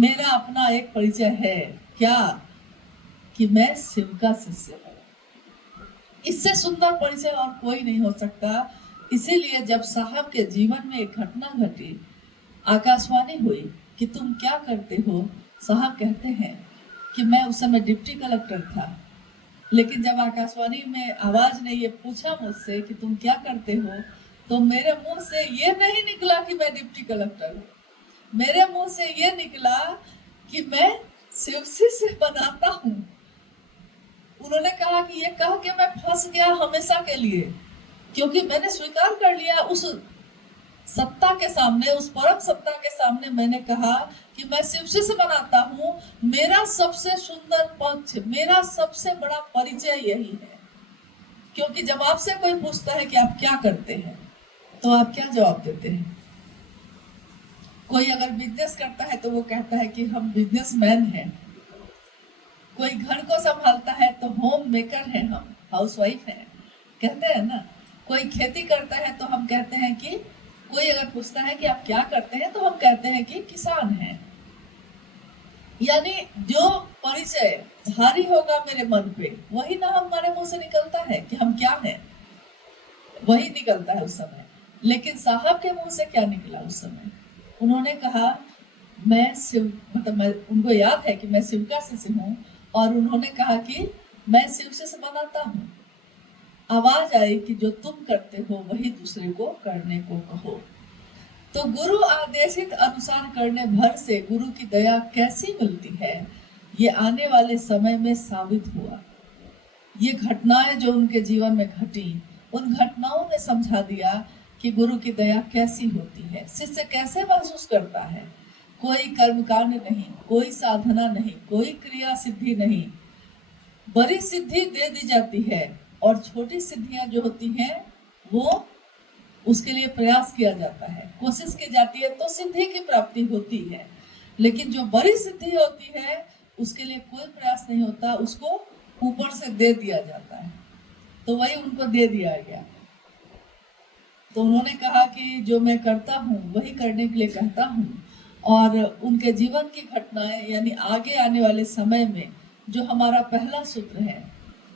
मेरा अपना एक परिचय है क्या कि मैं शिव का शिष्य हूँ। इससे सुंदर परिचय और कोई नहीं हो सकता। इसीलिए जब साहब के जीवन में एक घटना घटी, आकाशवाणी हुई कि तुम क्या करते हो, साहब कहते हैं कि मैं उस समय डिप्टी कलेक्टर था। लेकिन जब आकाशवाणी में आवाज ने ये पूछा मुझसे कि तुम क्या करते हो, तो मेरे मुंह से ये नहीं निकला कि मैं डिप्टी कलेक्टर हूँ। मेरे मुंह से ये निकला कि मैं शिवसी से बनाता हूँ। उन्होंने कहा कि ये कह के मैं फंस गया हमेशा के लिए, क्योंकि मैंने स्वीकार कर लिया उस सत्ता के सामने, उस परम सत्ता के सामने मैंने कहा कि मैं शिवसी से बनाता हूँ। मेरा सबसे सुंदर पक्ष, मेरा सबसे बड़ा परिचय यही है। क्योंकि जब आपसे कोई पूछता है कि आप क्या करते हैं, तो आप क्या जवाब देते हैं? कोई अगर बिजनेस करता है तो वो कहता है कि हम बिजनेसमैन हैं। कोई घर को संभालता है तो होम मेकर है, हम हाउसवाइफ हैं, कहते हैं ना। कोई खेती करता है तो हम कहते हैं कि, कोई अगर पूछता है कि आप क्या करते हैं तो हम कहते हैं कि किसान हैं। यानी जो परिचय भारी होगा मेरे मन पे, वही ना हमारे मुंह से निकलता है कि हम क्या हैं, वही निकलता है उस समय। लेकिन साहब के मुंह से क्या निकला उस समय? उन्होंने कहा मैं शिव, मतलब मैं, उनको याद है कि मैं शिव का शिष्य हूँ, और उन्होंने कहा कि मैं शिव से बनाता हूँ। आवाज आई कि जो तुम करते हो वही दूसरे को करने को कहो। तो गुरु आदेशित अनुसार करने भर से गुरु की दया कैसी मिलती है, ये आने वाले समय में साबित हुआ। ये घटनाएं जो उनके जीवन में घटी, उन घटनाओं ने समझा दिया कि गुरु की दया कैसी होती है, शिष्य कैसे महसूस करता है। कोई कर्मकांड नहीं, कोई साधना नहीं, कोई क्रिया सिद्धि नहीं, बड़ी सिद्धि दे दी जाती है, और छोटी सिद्धियां जो होती हैं वो उसके लिए प्रयास किया जाता है, कोशिश की जाती है, तो सिद्धि की प्राप्ति होती है। लेकिन जो बड़ी सिद्धि होती है उसके लिए कोई प्रयास नहीं होता, उसको ऊपर से दे दिया जाता है। तो वही उनको दे दिया गया। तो उन्होंने कहा कि जो मैं करता हूँ वही करने के लिए कहता हूँ। और उनके जीवन की घटनाएं, यानी आगे आने वाले समय में जो हमारा पहला सूत्र है,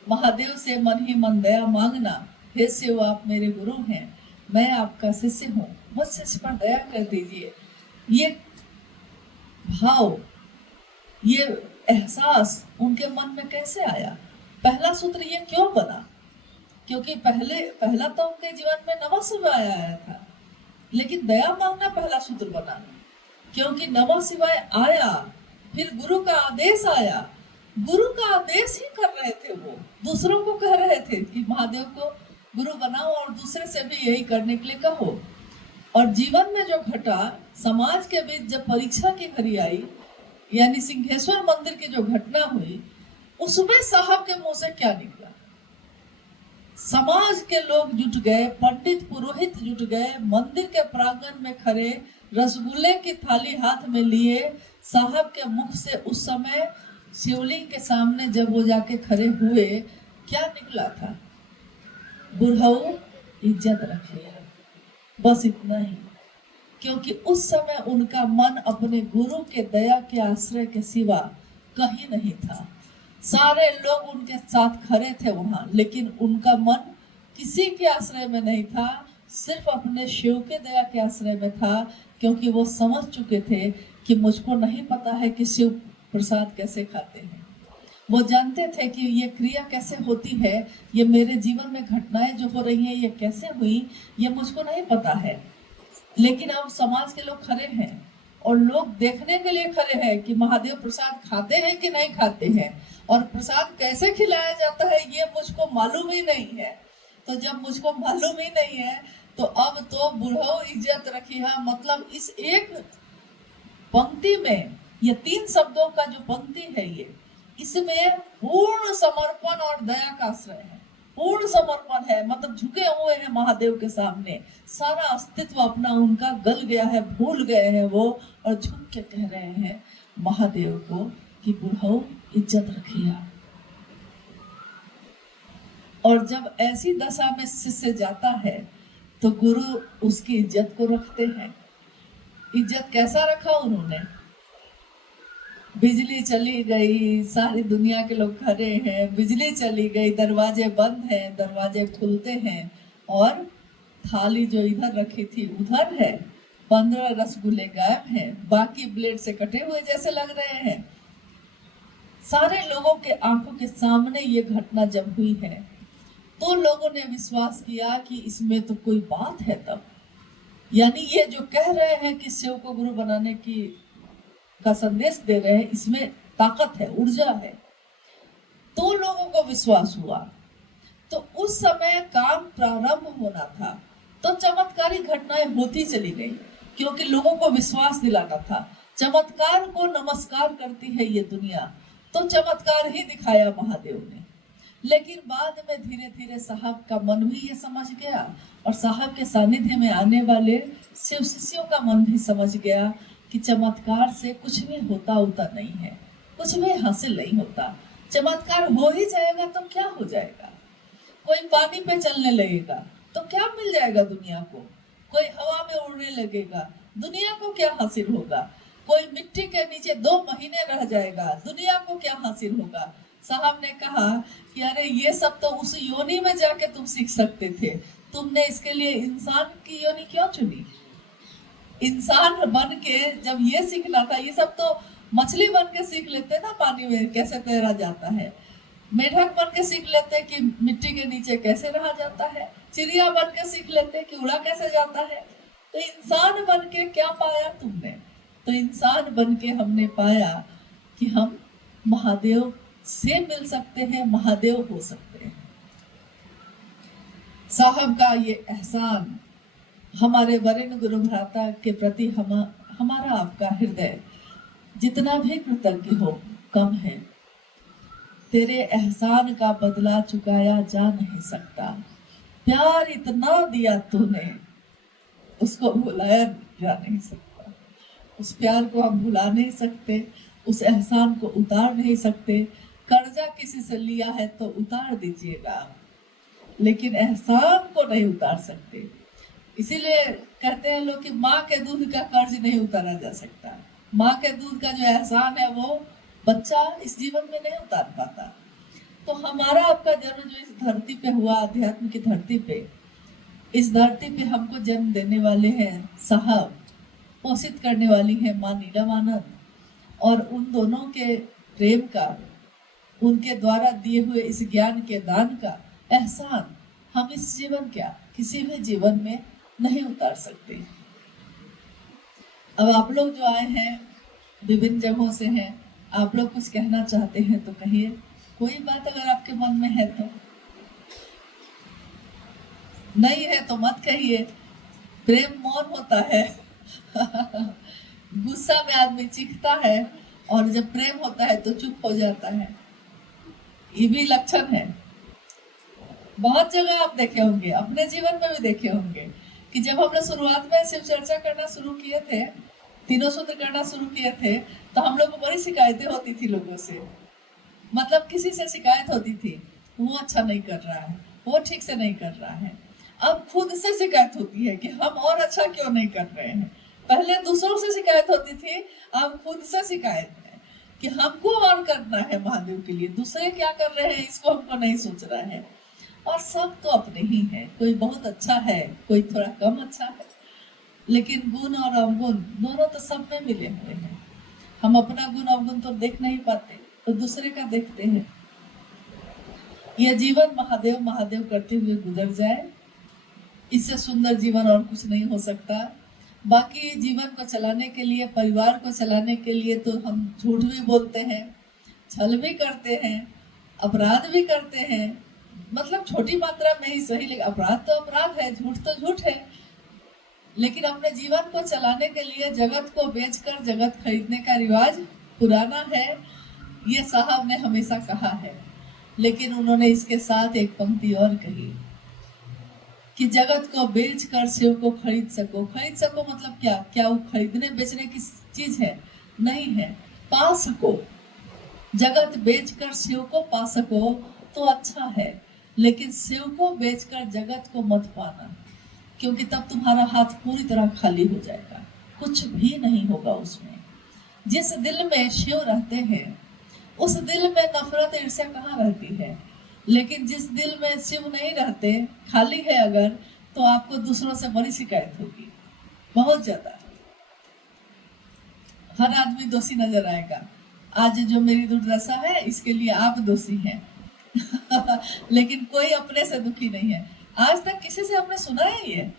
महादेव से मन ही मन दया मांगना, हे शिव आप मेरे गुरु हैं, मैं आपका शिष्य हूँ, मुझसे इस पर दया कर दीजिए। ये भाव, ये एहसास उनके मन में कैसे आया? पहला सूत्र ये क्यों बना? क्योंकि पहला तो उनके जीवन में नमः शिवाय आया था, लेकिन दया मांगना पहला सूत्र बना। क्योंकि नमः शिवाय आया, फिर गुरु का आदेश आया। गुरु का आदेश ही कर रहे थे, वो दूसरों को कह रहे थे कि महादेव को गुरु बनाओ और दूसरे से भी यही करने के लिए कहो। और जीवन में जो घटा, समाज के बीच जब परीक्षा की घड़ी आई, यानी सिंहेश्वर मंदिर की जो घटना हुई, उसमें साहब के मुंह से क्या निकला? समाज के लोग जुट गए, पंडित पुरोहित जुट गए, मंदिर के प्रांगण में खड़े, रसगुल्ले की थाली हाथ में लिए, साहब के मुख से उस समय शिवलिंग के सामने जब वो जाके खड़े हुए, क्या निकला था? बुढ़ऊ इज्जत रखिए, बस इतना ही। क्योंकि उस समय उनका मन अपने गुरु के दया के आश्रय के सिवा कहीं नहीं था। सारे लोग उनके साथ खड़े थे वहां, लेकिन उनका मन किसी के आश्रय में नहीं था, सिर्फ अपने शिव के दया के आश्रय में था। क्योंकि वो समझ चुके थे कि मुझको नहीं पता है कि शिव प्रसाद कैसे खाते हैं, वो जानते थे कि ये क्रिया कैसे होती है, ये मेरे जीवन में घटनाएं जो हो रही हैं ये कैसे हुई, ये मुझको नहीं पता है। लेकिन अब समाज के लोग खड़े हैं और लोग देखने के लिए खड़े हैं कि महादेव प्रसाद खाते हैं कि नहीं खाते हैं, और प्रसाद कैसे खिलाया जाता है ये मुझको मालूम ही नहीं है। तो जब मुझको मालूम ही नहीं है, तो अब तो बुढ़ऊ इज्जत रखिया, मतलब इस एक पंक्ति में, ये 3 शब्दों का जो पंक्ति है, ये इसमें पूर्ण समर्पण और दया का आश्रय है। पूर्ण समर्पण है, मतलब झुके हुए हैं महादेव के सामने, सारा अस्तित्व अपना उनका गल गया है, भूल गए हैं वो, और झुक के कह रहे हैं महादेव को कि बुढ़ऊ इज्जत रखिए। और जब ऐसी दशा में शिष्य जाता है तो गुरु उसकी इज्जत को रखते हैं। इज्जत कैसा रखा उन्होंने? बिजली चली गई, सारी दुनिया के लोग खड़े हैं, बिजली चली गई, दरवाजे बंद हैं, दरवाजे खुलते हैं और थाली जो इधर रखी थी उधर है, 15 रसगुल्ले गायब हैं, बाकी ब्लेड से कटे हुए जैसे लग रहे हैं। सारे लोगों के आंखों के सामने ये घटना जब हुई है तो लोगों ने विश्वास किया कि इसमें तो कोई बात है। तब यानी ये जो कह रहे हैं कि शिव को गुरु बनाने की का संदेश दे रहे हैं, इसमें ताकत है, ऊर्जा है, तो लोगों को विश्वास हुआ। तो उस समय काम प्रारंभ होना था, तो चमत्कारी घटनाएं होती चली गई, क्योंकि लोगों को विश्वास दिलाना था। चमत्कार को नमस्कार करती है ये दुनिया, तो चमत्कार ही दिखाया महादेव ने। लेकिन बाद में धीरे धीरे साहब का मन भी ये समझ गया, और साहब के सानिध्य में आने वाले शिव शिष्यों का मन भी समझ गया कि चमत्कार से कुछ भी होता नहीं है, कुछ भी हासिल नहीं होता। चमत्कार हो ही जाएगा तो क्या हो जाएगा? कोई पानी पे चलने लगेगा तो क्या मिल जाएगा दुनिया को? कोई हवा में उड़ने लगेगा, दुनिया को क्या हासिल होगा? कोई मिट्टी के नीचे 2 महीने रह जाएगा, दुनिया को क्या हासिल होगा? साहब ने कहा कि अरे ये सब तो उस योनि में जाके तुम सीख सकते थे, तुमने इसके लिए इंसान की योनि क्यों चुनी? इंसान बन के जब ये सीखना था, ये सब तो मछली बन के सीख लेते ना पानी में कैसे तैरा जाता है, मेढक बन के सीख लेते कि मिट्टी के नीचे कैसे रहा जाता है, चिड़िया बन के सीख लेते कि उड़ा कैसे जाता है। तो इंसान बन के क्या पाया तुमने? तो इंसान बन के हमने पाया कि हम महादेव से मिल सकते हैं, महादेव हो सकते हैं। साहब का ये एहसान हमारे वरिष्ठ गुरु भ्राता के प्रति हमारा आपका हृदय जितना भी कृतज्ञ हो कम है। तेरे एहसान का बदला चुकाया जा नहीं सकता। प्यार इतना दिया तूने, उसको भुलाया जा नहीं सकता। उस प्यार को हम भुला नहीं सकते, उस एहसान को उतार नहीं सकते। कर्जा किसी से लिया है तो उतार दीजिएगा, लेकिन एहसान को नहीं उतार सकते। इसीलिए कहते हैं लोग कि माँ के दूध का कर्ज नहीं उतारा जा सकता। माँ के दूध का जो एहसान है वो बच्चा इस जीवन में नहीं उतार पाता। तो हमारा आपका जन्म जो इस धरती पे हुआ, अध्यात्म की धरती पे, इस धरती पे हमको जन्म देने वाले हैं साहब, पोषित करने वाली है माँ नीलमानंद, और उन दोनों के प्रेम का, उनके द्वारा दिए हुए इस ज्ञान के दान का एहसान हम इस जीवन क्या किसी भी जीवन में नहीं उतार सकते। अब आप लोग जो आए हैं विभिन्न जगहों से हैं, आप लोग कुछ कहना चाहते हैं तो कहिए। कोई बात अगर आपके मन में है तो, नहीं है तो मत कहिए। प्रेम मौन होता है गुस्सा में आदमी चीखता है, और जब प्रेम होता है तो चुप हो जाता है। ये भी लक्षण है। बहुत जगह आप देखे होंगे, अपने जीवन में भी देखे होंगे कि जब हमने शुरुआत में शिव चर्चा करना शुरू किए थे, तीनों सूत्र करना शुरू किए थे, तो हम लोग को बड़ी शिकायतें होती थी लोगों से। मतलब किसी से शिकायत होती थी, वो अच्छा नहीं कर रहा है, वो ठीक से नहीं कर रहा है। अब खुद से शिकायत होती है कि हम और अच्छा क्यों नहीं कर रहे हैं। पहले दूसरों से शिकायत होती थी, अब खुद से शिकायत है कि हमको और करना है महादेव के लिए। दूसरे क्या कर रहे हैं इसको हमको नहीं सोच रहा है। और सब तो अपने ही है, कोई बहुत अच्छा है, कोई थोड़ा कम अच्छा है, लेकिन गुण और अवगुण दोनों तो सब में मिले हुए हैं। हम अपना गुण अवगुण तो देख नहीं पाते, तो दूसरे का देखते हैं। यह जीवन महादेव महादेव करते हुए गुजर जाए, इससे सुंदर जीवन और कुछ नहीं हो सकता। बाकी जीवन को चलाने के लिए, परिवार को चलाने के लिए तो हम झूठ भी बोलते हैं, छल भी करते हैं, अपराध भी करते हैं। मतलब छोटी मात्रा में ही सही, लेकिन अपराध तो अपराध है, झूठ तो झूठ है। लेकिन अपने जीवन को चलाने के लिए जगत को बेचकर जगत खरीदने का रिवाज पुराना है, ये साहब ने हमेशा कहा है। लेकिन उन्होंने इसके साथ एक पंक्ति और कही कि जगत को बेचकर शिव को खरीद सको। खरीद सको मतलब क्या? क्या वो खरीदने बेचने की चीज है? नहीं है। पा सको, जगत बेचकर शिव को पा सको तो अच्छा है, लेकिन शिव को बेचकर जगत को मत पाना, क्योंकि तब तुम्हारा हाथ पूरी तरह खाली हो जाएगा, कुछ भी नहीं होगा उसमें। जिस दिल में शिव रहते हैं उस दिल में नफरत ईर्ष्या कहाँ रहती है। लेकिन जिस दिल में शिव नहीं रहते, खाली है अगर, तो आपको दूसरों से बड़ी शिकायत होगी, बहुत ज्यादा। हर आदमी दोषी नजर आएगा। आज जो मेरी दुर्दशा है इसके लिए आप दोषी हैं। लेकिन कोई अपने से दुखी नहीं है। आज तक किसी से हमने सुना है ये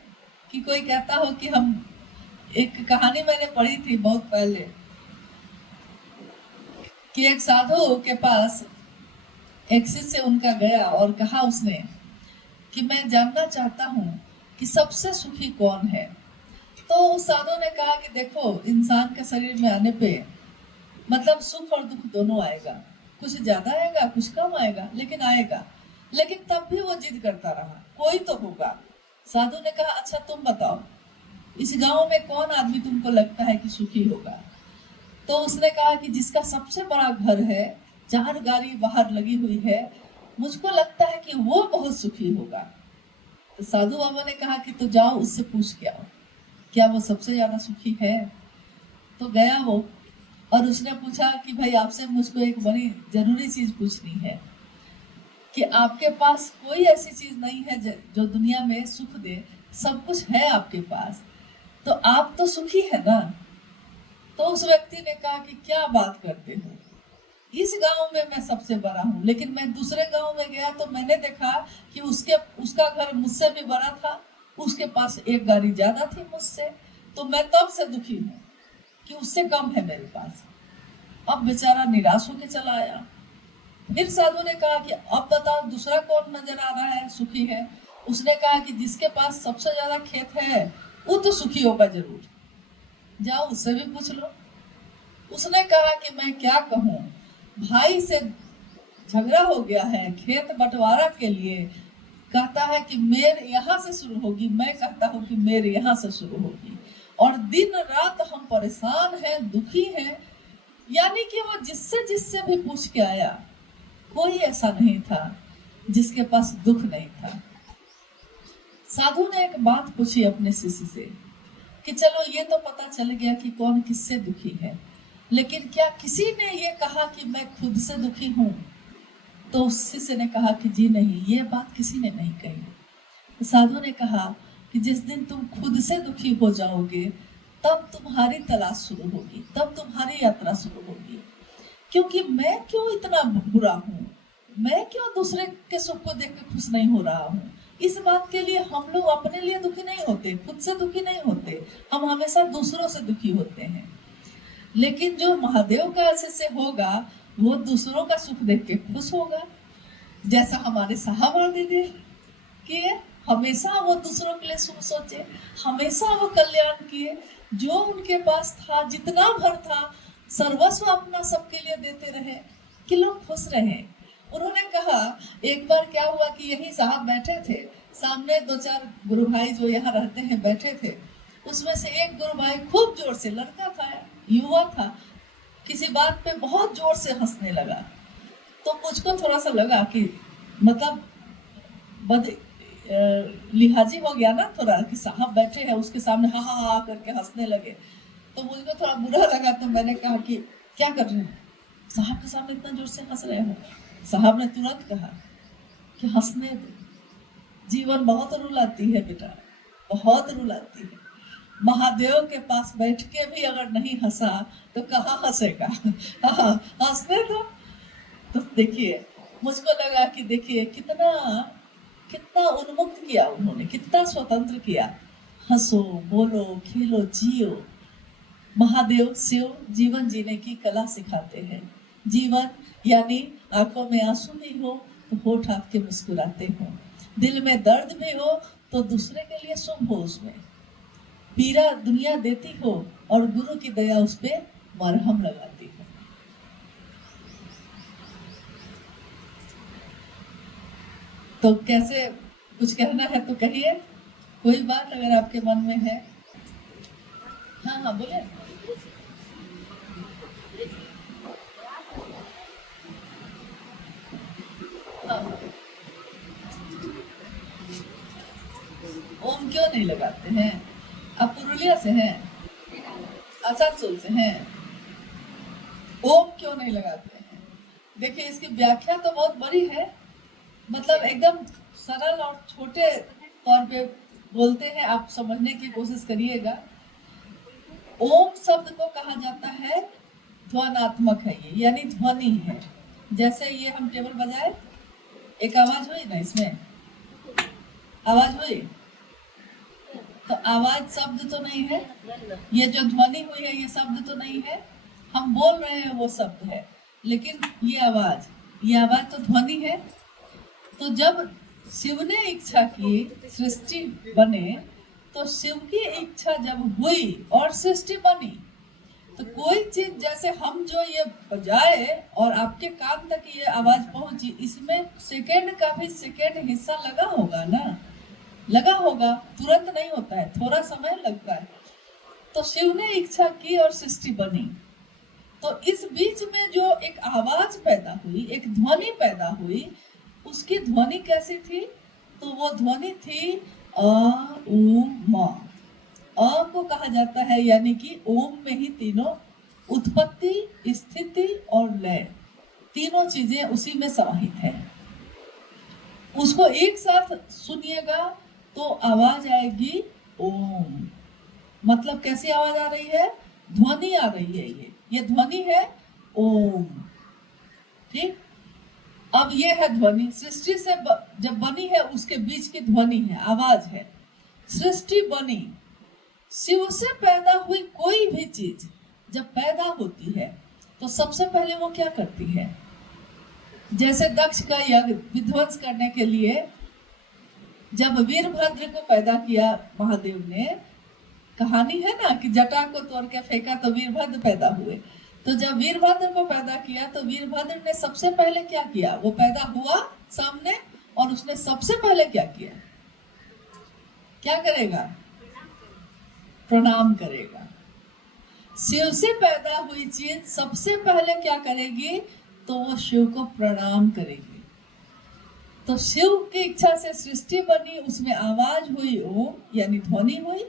कि कोई कहता हो कि हम, एक कहानी मैंने पढ़ी थी बहुत पहले कि एक साधु के पास एक शिष्य उनका गया और कहा उसने कि मैं जानना चाहता हूँ कि सबसे सुखी कौन है। तो उस साधु ने कहा कि देखो, इंसान के शरीर में आने पे मतलब सुख और दुख दोनों आएगा, कुछ ज्यादा आएगा कुछ कम आएगा, लेकिन आएगा। लेकिन तब भी वो जिद करता रहा, कोई तो होगा। साधु ने कहा अच्छा तुम बताओ, इस गांव में कौन आदमी तुमको लगता है कि सुखी होगा। तो उसने कहा कि जिसका सबसे बड़ा घर है, 4 गाड़ी बाहर लगी हुई है, मुझको लगता है कि वो बहुत सुखी होगा। तो साधु बाबा ने कहा कि तो जाओ उससे पूछ के आओ, क्या वो सबसे ज्यादा सुखी है। तो गया वो और उसने पूछा कि भाई आपसे मुझको एक बड़ी जरूरी चीज पूछनी है कि आपके पास कोई ऐसी चीज नहीं है जो दुनिया में सुख दे, सब कुछ है आपके पास, तो आप तो सुखी है ना। तो उस व्यक्ति ने कहा कि क्या बात करते हो, इस गांव में मैं सबसे बड़ा हूँ, लेकिन मैं दूसरे गांव में गया तो मैंने देखा कि उसका घर मुझसे भी बड़ा था, उसके पास 1 गाड़ी ज्यादा थी मुझसे, तो मैं तब से दुखी हूँ कि उससे कम है मेरे पास। अब बेचारा निराश होकर चला आया। फिर साधु ने कहा कि अब बताओ दूसरा कौन नजर आ रहा है सुखी है। उसने कहा कि जिसके पास सबसे ज्यादा खेत है वो तो सुखी होगा जरूर, जाओ उससे भी पूछ लो। उसने कहा कि मैं क्या कहूँ, भाई से झगड़ा हो गया है खेत बंटवारा के लिए, कहता है कि मेरे यहाँ से शुरू होगी, मैं कहता हूँ कि मेरे यहाँ से शुरू होगी, और दिन रात हम परेशान हैं, दुखी हैं। यानी कि वो जिससे जिससे भी पूछ के आया, कोई ऐसा नहीं था जिसके पास दुख नहीं था। साधु ने एक बात पूछी अपने शिष्य से कि चलो ये तो पता चल गया कि कौन किससे दुखी है, लेकिन क्या किसी ने ये कहा कि मैं खुद से दुखी हूँ। तो उस शिष्य ने कहा कि जी नहीं, ये बात किसी ने नहीं कही। तो साधु ने कहा कि जिस दिन तुम खुद से दुखी हो जाओगे तब तुम्हारी तलाश शुरू होगी, तब तुम्हारी यात्रा शुरू होगी। क्योंकि मैं क्यों इतना बुरा हूँ, मैं क्यों दूसरे के सुख को देख के खुश नहीं हो रहा हूँ। इस बात के लिए हम लोग अपने लिए दुखी नहीं होते, खुद से दुखी नहीं होते, हम हमेशा दूसरों से दुखी होते हैं। लेकिन जो महादेव का शिष्य होगा वो दूसरों का सुख देख के खुश होगा, जैसा हमारे साहब और दीदी किए, हमेशा वो दूसरों के लिए सुख सोचे, हमेशा वो कल्याण किए, जो उनके पास था जितना भर था सर्वस्व अपना सबके लिए देते रहे कि लोग खुश रहे। उन्होंने कहा एक बार क्या हुआ कि यही साहब बैठे थे, सामने 2-4 गुरु भाई जो यहाँ रहते हैं बैठे थे, उसमें से एक गुरु भाई खूब जोर से, लड़का था युवा था, किसी बात पे बहुत जोर से हंसने लगा। तो मुझको थोड़ा सा लगा कि मतलब लिहाजी हो गया ना थोड़ा, कि साहब बैठे हैं उसके सामने हा हा हा करके हंसने लगे। तो मुझको थोड़ा बुरा लगा, तो मैंने कहा कि क्या कर रहे हैं, साहब के सामने इतना जोर से हंस रहे हो। साहब ने तुरंत कहा कि हंसने दो, जीवन बहुत रुलाती है बेटा, बहुत रुलाती है। महादेव के पास बैठ के भी अगर नहीं हंसा तो कहाँ हंसेगा। हंसने दो। तो देखिए, मुझको लगा कि देखिए कितना कितना उन्मुक्त किया उन्होंने, कितना स्वतंत्र किया। हंसो, बोलो, खेलो, जियो। महादेव शिव जीवन जीने की कला सिखाते हैं। जीवन यानी आंखों में आंसू भी हो तो होठ आपके मुस्कुराते हो, दिल में दर्द भी हो तो दूसरे के लिए सुख हो, उसमें पीड़ा दुनिया देती हो और गुरु की दया उस पे मरहम लगाती हो। तो कैसे, कुछ कहना है तो कहिए, कोई बात अगर आपके मन में है। हाँ हाँ बोले। हाँ, ओम क्यों नहीं लगाते हैं। आप पुरुलिया से हैं, आसानसोल से हैं। ओम क्यों नहीं लगाते हैं? देखिए, इसकी व्याख्या तो बहुत बड़ी है, मतलब एकदम सरल और छोटे तौर पे बोलते हैं, आप समझने की कोशिश करिएगा। ओम शब्द को कहा जाता है ध्वनात्मक है, ये यानी ध्वनि है। जैसे ये हम टेबल बजाए, एक आवाज हुई ना, इसमें आवाज हुई, तो आवाज शब्द तो नहीं है, ये जो ध्वनि हुई है ये शब्द तो नहीं है, हम बोल रहे हैं वो शब्द है, लेकिन ये आवाज तो ध्वनि है। तो जब शिव ने इच्छा की सृष्टि बने, तो शिव की इच्छा जब हुई और सृष्टि बनी, तो कोई चीज जैसे हम जो ये बजाए और आपके कान तक ये आवाज पहुंची, इसमें सेकंड का भी सेकंड हिस्सा लगा होगा ना, लगा होगा, तुरंत नहीं होता है, थोड़ा समय लगता है। तो शिव ने इच्छा की और सृष्टि बनी, तो इस बीच में जो एक आवाज पैदा हुई, एक ध्वनि पैदा हुई, उसकी ध्वनि कैसी थी? तो वो ध्वनि थी अ उ म। अ को कहा जाता है, यानी कि ओम में ही तीनों उत्पत्ति, स्थिति और लय, तीनों चीजें उसी में समाहित है। उसको एक साथ सुनिएगा तो आवाज आएगी ओम। मतलब कैसी आवाज आ रही है? ध्वनि आ रही है, ये ध्वनि है ओम। ठीक, अब ये है ध्वनि, सृष्टि से जब बनी है उसके बीच की ध्वनि है, आवाज है। सृष्टि बनी, शिव से पैदा हुई कोई भी चीज जब पैदा होती है तो सबसे पहले वो क्या करती है? जैसे दक्ष का यज्ञ विध्वंस करने के लिए जब वीरभद्र को पैदा किया महादेव ने, कहानी है ना कि जटा को तोड़ के फेंका तो वीरभद्र पैदा हुए। तो जब वीरभद्र को पैदा किया तो वीरभद्र ने सबसे पहले क्या किया? वो पैदा हुआ सामने और उसने सबसे पहले क्या किया? क्या करेगा? प्रणाम करेगा। शिव से पैदा हुई चीज सबसे पहले क्या करेगी? तो वो शिव को प्रणाम करेगी। तो शिव की इच्छा से सृष्टि बनी, उसमें आवाज हुई ओम, यानी ध्वनि हुई,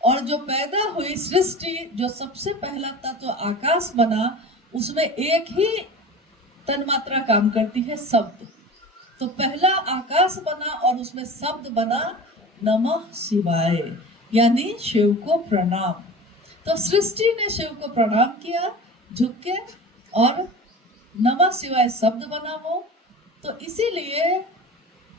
और जो पैदा हुई सृष्टि, जो सबसे पहला तत्व आकाश बना, उसमें एक ही तन्मात्रा काम करती है, शब्द। तो पहला आकाश बना और उसमें शब्द बना नमः शिवाय, यानी शिव को प्रणाम। तो सृष्टि ने शिव को प्रणाम किया झुक के, और नमः शिवाय शब्द बना वो। तो इसीलिए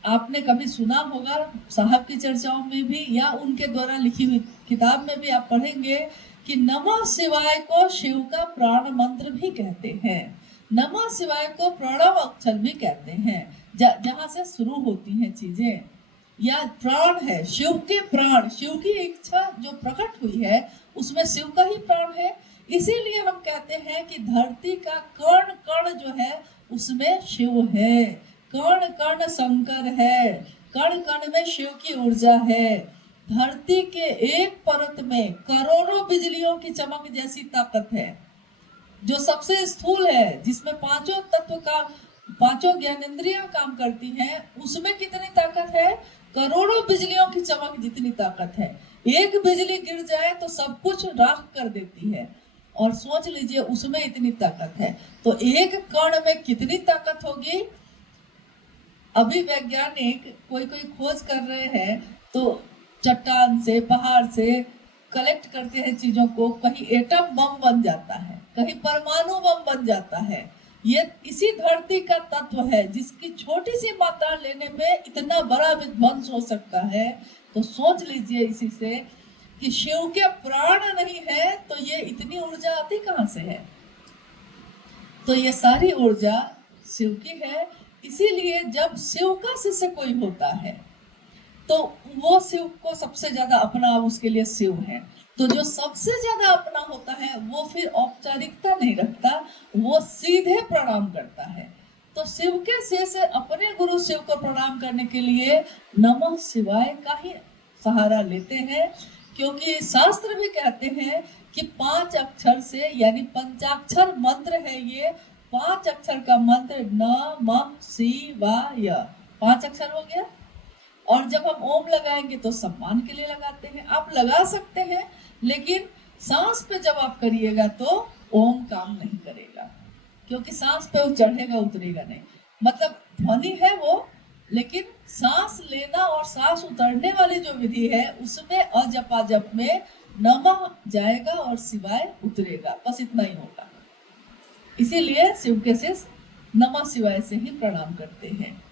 आपने कभी सुना होगा साहब की चर्चाओं में भी, या उनके द्वारा लिखी हुई किताब में भी आप पढ़ेंगे कि नमः शिवाय को शिव का प्राण मंत्र भी कहते हैं, नमः शिवाय को प्रणव अक्षर भी कहते हैं, जहां से शुरू होती हैं चीजें, या प्राण है, शिव के प्राण, शिव की इच्छा जो प्रकट हुई है उसमें शिव का ही प्राण है। इसीलिए हम कहते हैं कि धरती का कण कण जो है उसमें शिव है, कण कण शंकर है, कण कण में शिव की ऊर्जा है। धरती के एक परत में करोड़ों बिजलियों की चमक जैसी ताकत है, जो सबसे स्थूल है, जिसमें पांचों तत्व का, पांचों ज्ञानेंद्रियां काम करती हैं, उसमें कितनी ताकत है? करोड़ों बिजलियों की चमक जितनी ताकत है। एक बिजली गिर जाए तो सब कुछ राख कर देती है, और सोच लीजिए उसमें इतनी ताकत है, तो एक कण में कितनी ताकत होगी। अभी वैज्ञानिक कोई खोज कर रहे हैं, तो चट्टान से, पहाड़ से कलेक्ट करते हैं चीजों को, कहीं एटम बम बन जाता है, कहीं परमाणु बम बन जाता है। ये इसी धरती का तत्व है, जिसकी छोटी सी मात्रा लेने में इतना बड़ा विध्वंस हो सकता है। तो सोच लीजिए इसी से कि शिव के प्राण नहीं है तो ये इतनी ऊर्जा आती कहां से है? तो ये सारी ऊर्जा शिव की है। इसीलिए जब शिव का शिष्य कोई होता है तो वो शिव को सबसे ज्यादा अपना, उसके लिए शिव है। तो जो सबसे ज्यादा अपना होता है वो फिर औपचारिकता नहीं रखता, वो सीधे प्रणाम करता है। तो शिव के शेष अपने गुरु शिव को प्रणाम करने के लिए नमः शिवाय का ही सहारा लेते हैं, क्योंकि शास्त्र भी कहते हैं कि 5 अक्षर से, यानी पंचाक्षर मंत्र है ये, 5 अक्षर का मंत्र नमः शिवाय, 5 अक्षर हो गया। और जब हम ओम लगाएंगे तो सम्मान के लिए लगाते हैं, आप लगा सकते हैं, लेकिन सांस पे जब आप करिएगा तो ओम काम नहीं करेगा। क्योंकि सांस पे वो चढ़ेगा उतरेगा नहीं। मतलब ध्वनि है वो, लेकिन सांस लेना और सांस उतरने वाली जो विधि है उसमें अजपा जप में नमः जाएगा और शिवाय उतरेगा, बस इतना ही होगा। इसीलिए शिव के शिष्य नमः शिवाय से ही प्रणाम करते हैं।